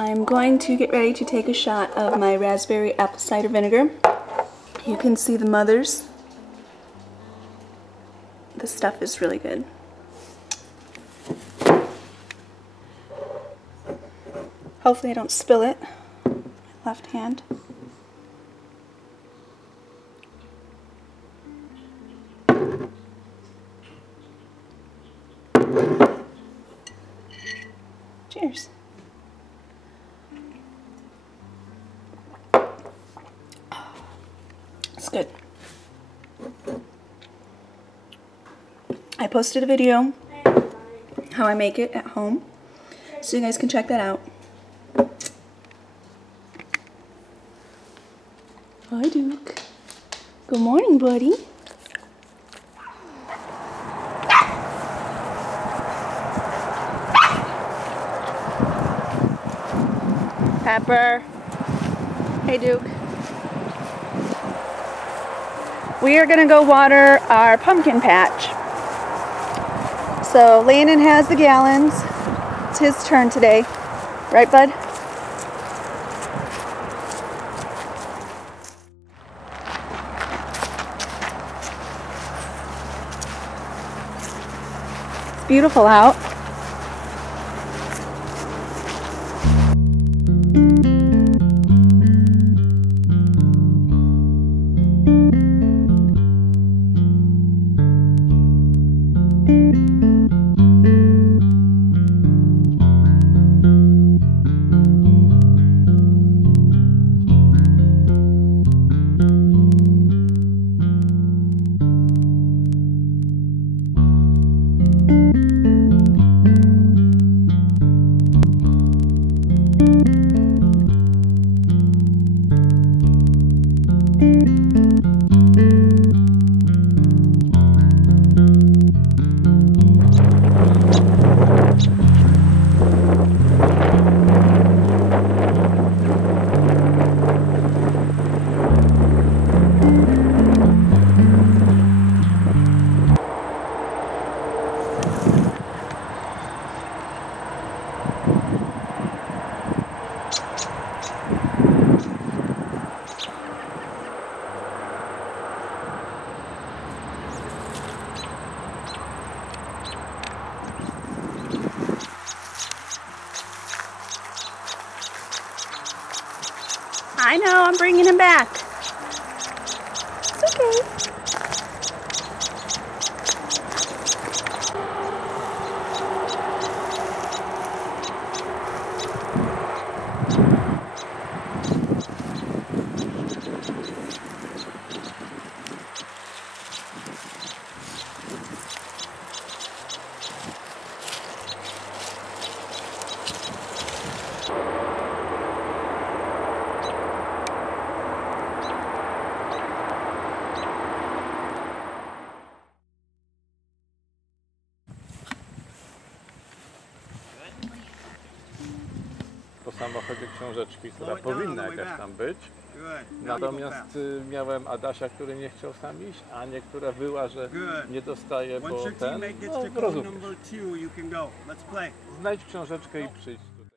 I'm going to get ready to take a shot of my raspberry apple cider vinegar. You can see the mothers. The stuff is really good. Hopefully I don't spill it. Left hand. Cheers. It's good. I posted a video how I make it at home, so you guys can check that out. Hi, Duke. Good morning, buddy. Pepper. Hey, Duke. We are going to go water our pumpkin patch. So Landon has the gallons. It's his turn today. Right, bud? It's beautiful out. I know, I'm bringing him back. It's okay. Po samochodzie książeczki, która powinna jakaś tam być. Natomiast miałem Adasia, który nie chciał sam iść, a niektóra była, że nie dostaje, bo ten, no rozumiesz. Znajdź książeczkę i przyjdź tutaj.